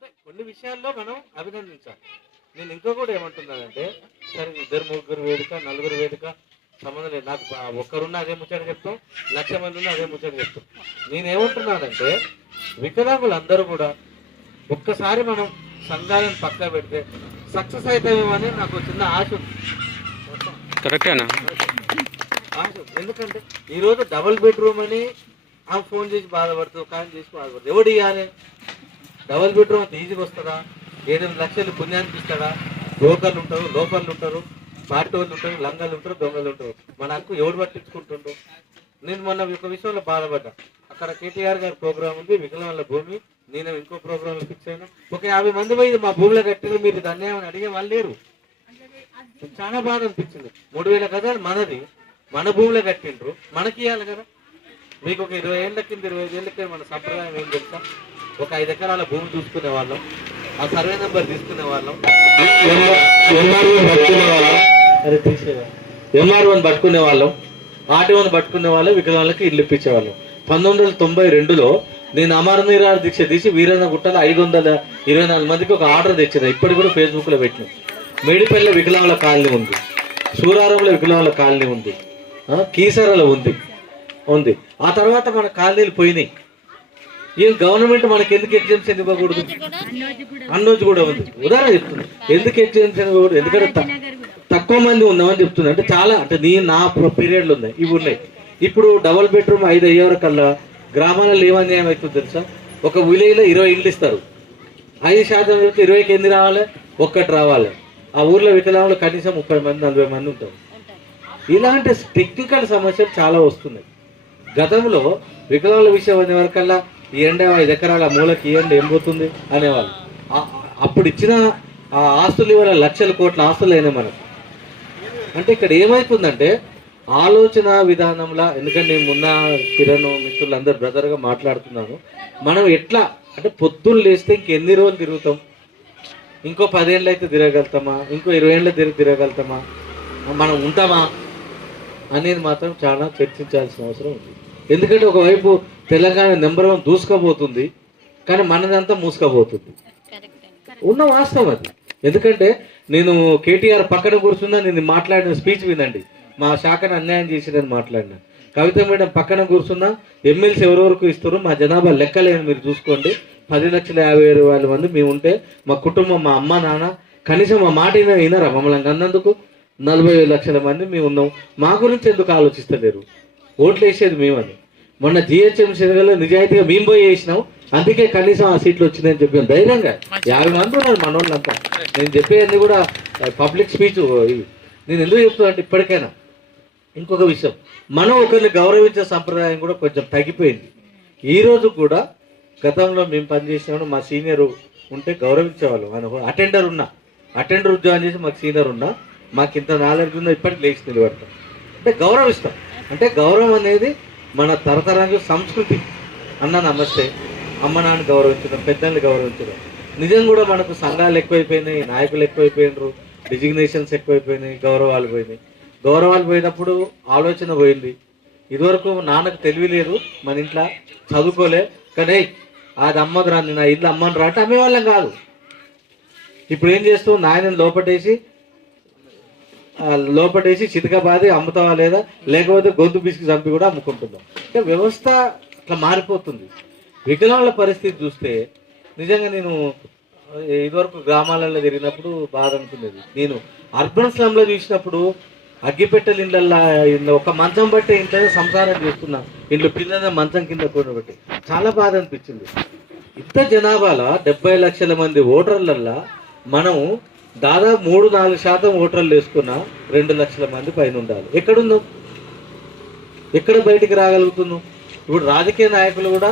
అంటే కొన్ని విషయాల్లో మనం అభినందించాలి. నేను ఇంకా కూడా ఏమంటున్నానంటే సరే ఇద్దరు ముగ్గురు వేదిక నలుగురు వేదిక సంబంధం లేదు. నాకు ఒక్కరున్నా అదే ముచ్చట చెప్తాం లక్ష మంది ఉన్నా అదే ముచ్చట చెప్తాం. నేనేమంటున్నానంటే వికలాంగులందరూ కూడా ఒక్కసారి మనం సంఘాలను పక్క పెడితే సక్సెస్ అవుతామేమో అని నాకు చిన్న ఆశ కరెక్టేనా ఆశ. ఎందుకంటే ఈరోజు డబుల్ బెడ్రూమ్ అని ఆమె ఫోన్ చేసి బాధపడుతుంది కానీ చేసి బాధపడుతుంది ఎవడు ఇవ్వాలి డబల్ బెడ్రూమ్ అంత ఈజీగా వస్తుందా? ఏడెనిమిది లక్షలు పుణ్యానికి ఇస్తాడా? బ్రోకర్లు ఉంటారు లోపర్లు ఉంటారు పాటోళ్ళు ఉంటారు లంగాలు ఉంటారు దొంగలు ఉంటారు. మన హక్కు ఎవడు పట్టించుకుంటుండ్రు నేను మొన్న ఒక విషయంలో బాధపడ్డా. అక్కడ కేటీఆర్ గారి ప్రోగ్రామ్ ఉంది వికలాంగుల భూమి. నేను ఇంకో ప్రోగ్రామ్ ఫిక్స్ అయినా. ఒక యాభై మంది పోయి మా భూమిలో కట్టిన మీరు దాన్ని ఏమని అడిగే వాళ్ళు లేరు. చాలా బాధ అనిపించింది. మూడు వేల గదాలు మనది. మన భూమిలో కట్టిండ్రు. మనకి ఇవ్వాలి కదా? మీకు ఒక ఇరవై ఏళ్ళ కింద ఇరవై ఐదు ఏళ్ళ కింద మన సంప్రదాయం ఏం తెలుసా? ఒక ఐదు ఎకరాల భూమి చూసుకునే వాళ్ళం. ఆ సర్వే నెంబర్ తీసుకునే వాళ్ళం. ఎంఆర్ఓ పట్టుకునే వాళ్ళం. తీసేవా ఎంఆర్ఓని పట్టుకునే వాళ్ళం. ఆర్టీఓని పట్టుకునే వాళ్ళం. వికలాంగులకి ఇల్లు ఇప్పించేవాళ్ళం పంతొమ్మిది వందల తొంభై రెండులో నేను అమర నిరాహార దీక్ష తీసి వీరన్న గుట్టలో ఐదు వందల ఇరవై నాలుగు మందికి ఒక ఆర్డర్ తెచ్చిన. ఇప్పటికి కూడా ఫేస్బుక్లో పెట్టిన. మేడిపల్లి వికలాంగుల కాలనీ ఉంది. సూరారంలో వికలాంగుల కాలనీ ఉంది. కీసరలో ఉంది. ఉంది. ఆ తర్వాత మన కాలనీలు పోయినాయి. ఈ గవర్నమెంట్ మనకి ఎందుకు ఎగ్జామ్స్ ఇవ్వకూడదు? అన్నోజు కూడా ఉంది. ఉదాహరణ చెప్తున్నా. ఎందుకు ఎగ్జామ్స్ ఇవ్వకూడదు? ఎందుకంటే తక్కువ మంది ఉన్నామని చెప్తున్నా. అంటే చాలా అంటే నీ నా పీరియడ్లు ఉన్నాయి. ఇవి ఉన్నాయి. ఇప్పుడు డబుల్ బెడ్రూమ్ ఐదు అయ్యే వరకల్లా గ్రామాలలో ఏమన్యాయం అవుతుంది తెలుసా? ఒక విలేజ్లో ఇరవై ఇండ్లు ఇస్తారు. ఐదు శాతం చెప్తే ఇరవైకి ఎన్ని రావాలి? ఒక్కటి రావాలి. ఆ ఊర్లో వికలాంగులు కనీసం ముప్పై మంది నలభై మంది ఉంటారు. ఇలాంటి టెక్నికల్ సమస్యలు చాలా వస్తున్నాయి. గతంలో వికలాంగుల విషయం అనే వరకల్లా ఈ ఎండ ఐదు ఎకరాల మూలకి ఇవ్వండి ఎండ ఏం పోతుంది అనేవాళ్ళు. అప్పుడు ఇచ్చిన ఆ ఆస్తులు ఇవాళ లక్షల కోట్ల ఆస్తులు అయినాయి మనకు. అంటే ఇక్కడ ఏమైతుందంటే ఆలోచన విధానంలో ఎందుకంటే నేను మొన్న కిరణ్ మిత్రులందరూ బ్రదర్గా మాట్లాడుతున్నాను మనం ఎట్లా అంటే పొద్దున్న లేస్తే ఇంకెన్ని రోజులు తిరుగుతాం? ఇంకో పదేళ్ళు అయితే తిరగలుగుతామా ఇంకో ఇరవై ఏళ్ళు తిరిగి తిరగలుగుతామా మనం ఉంటామా? అనేది మాత్రం చాలా చర్చించాల్సిన అవసరం ఉంది. ఎందుకంటే ఒకవైపు తెలంగాణ నెంబర్ వన్ దూసుకపోతుంది కానీ మనదంతా మూసుకపోతుంది. ఉన్న వాస్తవం అది. ఎందుకంటే నేను కేటీఆర్ పక్కన కూర్చున్నా నేను మాట్లాడిన స్పీచ్ వినండి. మా శాఖను అన్యాయం చేసిందని మాట్లాడిన. కవిత మేడం పక్కన కూర్చున్నా ఎమ్మెల్సీ ఎవరెవరికి ఇస్తారు మా జనాభా లెక్కలేని మీరు చూసుకోండి. పది లక్షల యాభై ఏడు వేల మంది మేము ఉంటే మా కుటుంబం మా అమ్మ నాన్న కనీసం మా మాట వినరా మమ్మల్ని అన్నందుకు? నలభై లక్షల మంది మేము ఉన్నాం. మా గురించి ఎందుకు ఆలోచిస్తలేరు? ఓట్లు వేసేది మేమని. మొన్న జిహెచ్ఎం సెనగలో నిజాయితీగా మేము పోయి వేసినాం. అందుకే కనీసం ఆ సీట్లు వచ్చిందని చెప్పాను ధైర్యంగా. యాభై మంది ఉన్నారు మన వాళ్ళంతా నేను చెప్పేది కూడా పబ్లిక్ స్పీచ్ నేను ఎందుకు చెప్తున్నా అంటే ఇప్పటికైనా. ఇంకొక విషయం. మనం ఒకరిని గౌరవించే సంప్రదాయం కూడా కొంచెం తగ్గిపోయింది. ఈ రోజు కూడా గతంలో మేము పనిచేసినప్పుడు మా సీనియర్ ఉంటే గౌరవించేవాళ్ళం. ఆయన అటెండర్ ఉన్నా. అటెండర్ ఉద్యోగం చేసి మాకు సీనియర్ ఉన్నా. మాకు ఇంత నాలెడ్జ్ ఉందో ఇప్పటికి లేచి నిలబడతాం. అంటే గౌరవిస్తాం. అంటే గౌరవం అనేది మన తరతరానికి సంస్కృతి అన్న నమస్తే. అమ్మ నాన్న గౌరవించడం పెద్దల్ని గౌరవించడం. నిజం కూడా మనకు సంఘాలు ఎక్కువైపోయినాయి నాయకులు ఎక్కువైపోయినారు డిజిగ్నేషన్స్ ఎక్కువైపోయినాయి గౌరవాలు పోయినాయి. గౌరవాలు పోయినప్పుడు ఆలోచన పోయింది. ఇదివరకు నాన్నకు తెలివి లేదు మన ఇంట్లో చదువుకోలే. కానీ అది అమ్మదు రా నా ఇల్లు అమ్మని రా అంటే అమ్మేవాళ్ళం కాదు. ఇప్పుడు ఏం చేస్తూ నాయనని లోపటేసి లోపటేసి చితక బాధి అమ్ముతావా లేదా? లేకపోతే గొంతు బిసికి చంపి కూడా అమ్ముకుంటున్నాం అంటే వ్యవస్థ అట్లా మారిపోతుంది. వికలాంగుల పరిస్థితి చూస్తే నిజంగా నేను ఇదివరకు గ్రామాలలో తిరిగినప్పుడు బాధ అనుకునేది. నేను అర్బన్ స్లమ్లో చూసినప్పుడు అగ్గిపెట్టెల ఇళ్ళల్లో ఒక మంచం బట్టి ఇంట్లోనే సంసారం చేస్తున్నా. ఇంట్లో పిల్లల మంచం కింద కూడబెట్టి చాలా బాధ అనిపించింది. ఇంత జనాభాలో డెబ్బై లక్షల మంది ఓటర్లల్లో మనం దాదాపు మూడు నాలుగు శాతం ఓటర్లు వేసుకున్న. రెండు లక్షల మంది పైన ఉండాలి. ఎక్కడుందాం ఎక్కడ బయటికి రాగలుగుతున్నాం? ఇప్పుడు రాజకీయ నాయకులు కూడా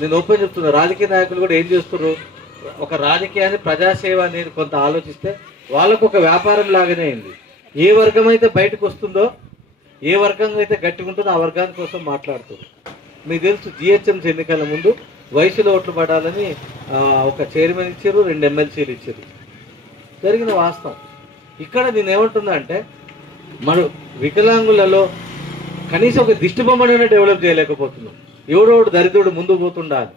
నేను ఓపెన్ చెప్తున్నా రాజకీయ నాయకులు కూడా ఏం చేస్తున్నారు? ఒక రాజకీయాన్ని ప్రజాసేవ అనేది కొంత ఆలోచిస్తే వాళ్ళకు ఒక వ్యాపారం లాగానే అయింది. ఏ వర్గం అయితే బయటకు వస్తుందో ఏ వర్గం అయితే గట్టిగా ఉంటుందో ఆ వర్గాని కోసం మాట్లాడుతుంది మీకు తెలుసు జిహెచ్ఎంసీ ఎన్నికల ముందు వయసులో ఓట్లు పడాలని ఒక చైర్మన్ ఇచ్చారు రెండు ఎమ్మెల్సీలు ఇచ్చారు. జరిగిన వాస్తవం. ఇక్కడ దీని ఏమంటుందంటే అంటే మన వికలాంగులలో కనీసం ఒక దిష్టి బొమ్మనైనా డెవలప్ చేయలేకపోతున్నాం. ఎవడోడు దరిద్రుడు ముందు పోతుండాలి.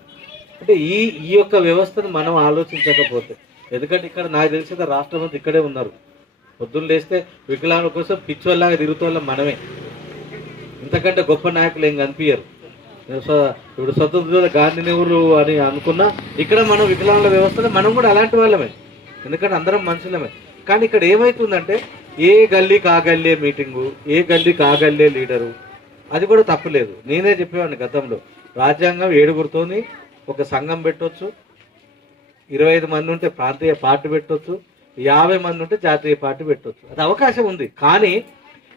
అంటే ఈ ఈ యొక్క వ్యవస్థను మనం ఆలోచించకపోతే ఎందుకంటే ఇక్కడ నాకు తెలిసిన రాష్ట్రం అంతా ఇక్కడే ఉన్నారు. పొద్దున్న లేస్తే వికలాంగుల కోసం పిచ్చోళ్ళలాగా తిరుగుతోళ్ళం మనమే. ఇంతకంటే గొప్ప నాయకులు ఏం కనిపించరు ఇప్పుడు స్వతంత్ర గాంధీ నెహ్రూ అని అనుకున్నా ఇక్కడ మనం వికలాంగుల వ్యవస్థలో మనం కూడా అలాంటి వాళ్ళమే. ఎందుకంటే అందరం మనుషులమే. కానీ ఇక్కడ ఏమవుతుందంటే ఏ గల్లీ కాగల్లే మీటింగు ఏ గల్లీ కాగల్లే లీడరు అది కూడా తప్పులేదు నేనే చెప్పేవాడిని గతంలో. రాజ్యాంగం ఏడుగురితోని ఒక సంఘం పెట్టొచ్చు ఇరవై ఐదు మంది ఉంటే ప్రాంతీయ పార్టీ పెట్టవచ్చు యాభై మంది ఉంటే జాతీయ పార్టీ పెట్టొచ్చు. అది అవకాశం ఉంది. కానీ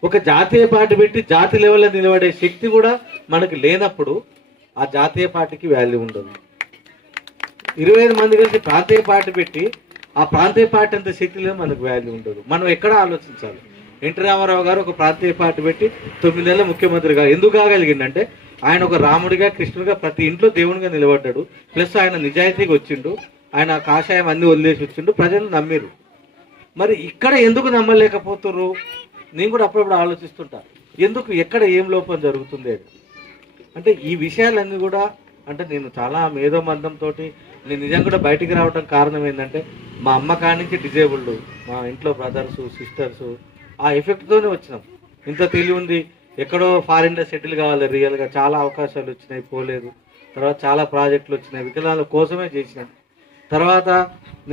ఒక జాతీయ పార్టీ పెట్టి జాతి లెవెల్లో నిలబడే శక్తి కూడా మనకు లేనప్పుడు ఆ జాతీయ పార్టీకి వాల్యూ ఉండదు. ఇరవై ఐదు మంది కలిసి ప్రాంతీయ పార్టీ పెట్టి ఆ ప్రాంతీయ పార్టీ అంత సిటీలో మనకు వాల్యూ ఉండదు. మనం ఎక్కడ ఆలోచించాలి? ఎన్టీ రామారావు గారు ఒక ప్రాంతీయ పార్టీ పెట్టి తొమ్మిది నెలల ముఖ్యమంత్రిగా ఎందుకు కాగలిగిందంటే ఆయన ఒక రాముడిగా కృష్ణుడిగా ప్రతి ఇంట్లో దేవునిగా నిలబడ్డాడు. ప్లస్ ఆయన నిజాయితీగా వచ్చిండు. ఆయన కాషాయం అన్ని వదిలేసి వచ్చిండు. ప్రజలు నమ్మిరు మరి ఇక్కడ ఎందుకు నమ్మలేకపోతుర్రు? నేను కూడా అప్పుడప్పుడు ఆలోచిస్తుంటా. ఎందుకు ఎక్కడ ఏం లోపం జరుగుతుంది అంటే ఈ విషయాలన్నీ కూడా అంటే నేను చాలా మేధో మందంతో నేను నిజంగా కూడా బయటికి రావడం కారణం ఏంటంటే మా అమ్మ కానించి డిజేబుల్డ్ మా ఇంట్లో బ్రదర్స్ సిస్టర్స్ ఆ ఎఫెక్ట్తోనే వచ్చినాం. ఇంత తెలివి ఉంది ఎక్కడో ఫారిన్లో సెటిల్ కావాలి రియల్గా చాలా అవకాశాలు వచ్చినాయి పోలేదు. తర్వాత చాలా ప్రాజెక్టులు వచ్చినాయి వికలాల కోసమే చేసినాం. తర్వాత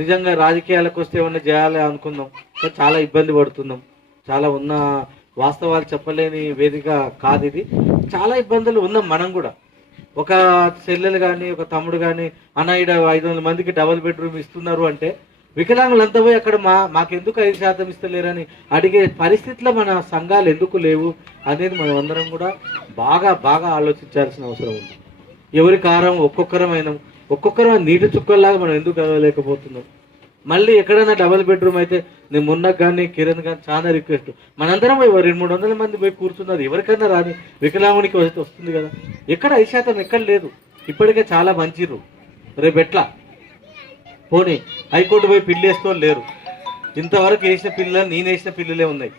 నిజంగా రాజకీయాలకు వస్తే ఏమన్నా చేయాలి అనుకుందాం చాలా ఇబ్బంది పడుతున్నాం. చాలా ఉన్న వాస్తవాలు చెప్పలేని వేదిక కాదు ఇది. చాలా ఇబ్బందులు ఉన్నాం మనం కూడా. ఒక చెల్లెలు కానీ ఒక తమ్ముడు కానీ అన్న ఐదు వందల మందికి డబుల్ బెడ్రూమ్ ఇస్తున్నారు అంటే వికలాంగులంతా పోయి అక్కడ మా మాకెందుకు ఐదు శాతం ఇస్తలేరని అడిగే పరిస్థితిలో మన సంఘాలు ఎందుకు లేవు అనేది మనం అందరం కూడా బాగా బాగా ఆలోచించాల్సిన అవసరం ఉంది. ఎవరి కారం ఒక్కొక్కరం అయినాం ఒక్కొక్కరం నీటి చుక్కల్లాగా మనం ఎందుకు కలవలేకపోతున్నాం? మళ్ళీ ఎక్కడైనా డబుల్ బెడ్రూమ్ అయితే నేను మున్నకు కానీ కిరణ్ కానీ చాలా రిక్వెస్ట్ మనందరం పోయి రెండు మూడు వందల మంది పోయి కూర్చున్నారు. ఎవరికైనా రాని వికలాంగునికి వస్తే వస్తుంది కదా. ఎక్కడ ఐదు శాతం ఎక్కడ లేదు. ఇప్పటికే చాలా మంచిర్రు రేపు ఎట్లా? పోనీ హైకోర్టు పోయి పిల్లేస్తూ లేరు. ఇంతవరకు వేసిన పిల్లలు నేను వేసిన పిల్లలే ఉన్నాయి.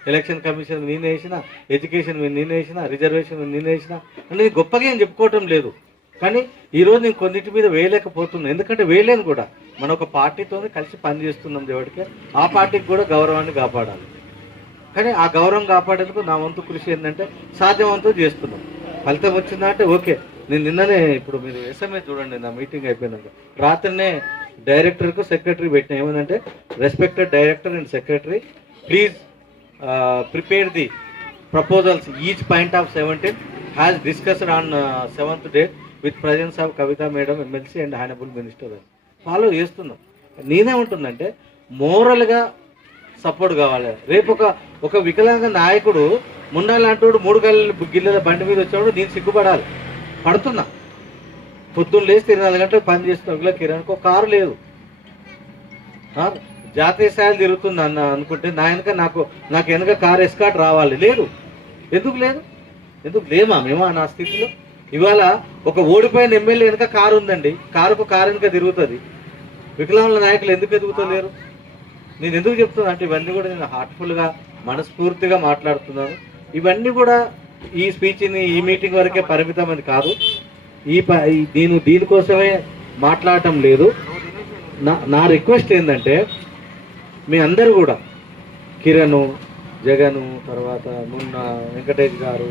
ఎలక్షన్ కమిషన్ నేను వేసిన ఎడ్యుకేషన్ మీద నేను వేసిన రిజర్వేషన్ మీద నేను వేసిన అంటే గొప్పగా ఏం చెప్పుకోవటం లేదు. కానీ ఈరోజు నేను కొన్నిటి మీద వేయలేకపోతున్నాను ఎందుకంటే వేయలేను కూడా. మన ఒక పార్టీతో కలిసి పనిచేస్తున్నాం దేవుడికి. ఆ పార్టీకి కూడా గౌరవాన్ని కాపాడాలి. కానీ ఆ గౌరవం కాపాడేందుకు నా వంతు కృషి ఏంటంటే సాధ్యవంతం చేస్తున్నాం. ఫలితం వచ్చిందా అంటే ఓకే. నేను నిన్ననే ఇప్పుడు మీరు ఎస్ఎంఎస్ చూడండి నా మీటింగ్ అయిపోయినాక. రాత్రినే డైరెక్టర్కు సెక్రటరీ పెట్టిన. ఏమనంటే respected director and secretary please prepare the proposals each point of seventeen has discussed on seventh date with presence of Kavitha madam MLC and honourable minister అని ఫాలో చేస్తున్నాం. నేనేమంటుందంటే మోరల్గా సపోర్ట్ కావాలి. రేపు ఒక ఒక వికలాంగ నాయకుడు మున్నా మూడు గల్ల గిల్లెల బండి మీద వచ్చినప్పుడు నేను సిగ్గుపడాలి. పడుతున్నా. పొద్దున్న లేస్తే ఇరవై నాలుగు గంటలు పని చేస్తున్నా కిరణ్కి ఒక కారు లేదు. జాతీయ స్థాయిలో తిరుగుతుంది అన్న అనుకుంటే నా వెనక నాకు నాకు వెనక కారు ఎస్కాట్ రావాలి. లేదు. ఎందుకు లేదు? ఎందుకు లేమా మేమా నా స్థితిలో? ఇవాళ ఒక ఓడిపోయిన ఎమ్మెల్యే వెనక కారు ఉందండి. కారుకు కారు వెనక తిరుగుతుంది. వికలాంగుల నాయకులు ఎందుకు ఎదుగుతలేరు? నేను ఎందుకు చెప్తున్నాను అంటే ఇవన్నీ కూడా నేను హార్ట్ఫుల్గా మనస్ఫూర్తిగా మాట్లాడుతున్నాను. ఇవన్నీ కూడా ఈ స్పీచ్ని ఈ మీటింగ్ వరకే పరిమితం అని కాదు. ఈ ప నేను దీనికోసమే మాట్లాడటం లేదు. నా నా రిక్వెస్ట్ ఏంటంటే మీ అందరూ కూడా కిరణ్ జగను తర్వాత మున్న వెంకటేష్ గారు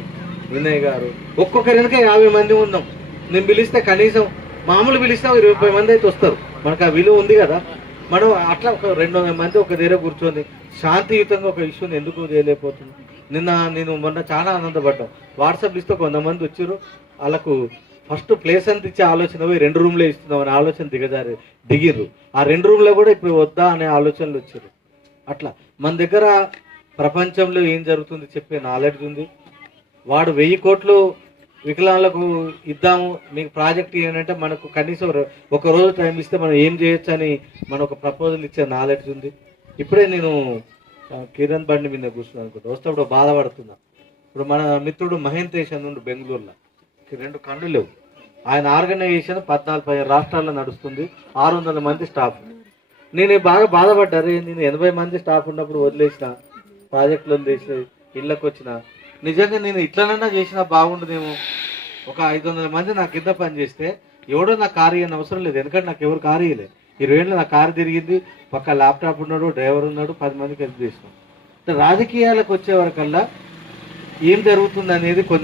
వినయ్ గారు ఒక్కొక్కరి వెనక యాభై మంది ఉన్నాం. నేను పిలిస్తే కనీసం మామూలు పిలిస్తే ఇరవై మంది అయితే వస్తారు. మనకు ఆ విలువ ఉంది కదా. మనం అట్లా ఒక రెండు వందల మంది ఒక దగ్గర కూర్చొని శాంతియుతంగా ఒక ఇష్యూని ఎందుకు చేయలేకపోతుంది నిన్న నేను మొన్న చాలా ఆనందపడ్డాం. వాట్సాప్ ఇస్తే కొంతమంది వచ్చారు. వాళ్ళకు ఫస్ట్ ప్లేస్ అంత ఇచ్చే ఆలోచన పోయి రెండు రూమ్లే ఇస్తున్నాం అనే ఆలోచన దిగజారి దిగిర్రు. ఆ రెండు రూమ్లో కూడా ఇప్పుడు వద్దా అనే ఆలోచనలు వచ్చారు. అట్లా మన దగ్గర ప్రపంచంలో ఏం జరుగుతుంది చెప్పే నాలెడ్జ్ ఉంది. వాడు వెయ్యి కోట్లు వికలాంగులకు ఇద్దాము. మీకు ప్రాజెక్ట్ ఏంటంటే మనకు కనీసం ఒక- రోజు టైం ఇస్తే మనం ఏం చేయొచ్చు అని మనం ఒక ప్రపోజల్ ఇచ్చే నాలెడ్జ్ ఉంది. ఇప్పుడే నేను కిరణ్ బండి మీద కూర్చున్నాను అనుకుంటా. వస్తే ఇప్పుడు బాధపడుతున్నా. ఇప్పుడు మన మిత్రుడు మహేంతేషన్ అని ఉండు బెంగళూరులో. ఈ రెండు కళ్ళు లేవు. ఆయన ఆర్గనైజేషన్ పద్నాలుగు పదిహేను రాష్ట్రాల్లో నడుస్తుంది. ఆరు వందల మంది స్టాఫ్. నేను బాగా బాధపడ్డారు నేను ఎనభై మంది స్టాఫ్ ఉన్నప్పుడు వదిలేసిన ప్రాజెక్టులు వదిలేసి ఇళ్ళకి వచ్చిన నిజంగా నేను ఇట్లనైనా చేసినా బాగుండదేమో? ఒక ఐదు వందల మంది నా కింద పని చేస్తే ఎవడో నా కారు ఇవ్వని అవసరం లేదు. ఎందుకంటే నాకు ఎవరు కారు ఇవ్వలేదు ఇరవై ఏళ్ళు నా కారు తిరిగింది. పక్క ల్యాప్టాప్ ఉన్నాడు డ్రైవర్ ఉన్నాడు పది మందికి హెల్ప్ చేసినాం. రాజకీయాలకు వచ్చే వరకల్లా ఏం జరుగుతుంది అనేది కొన్ని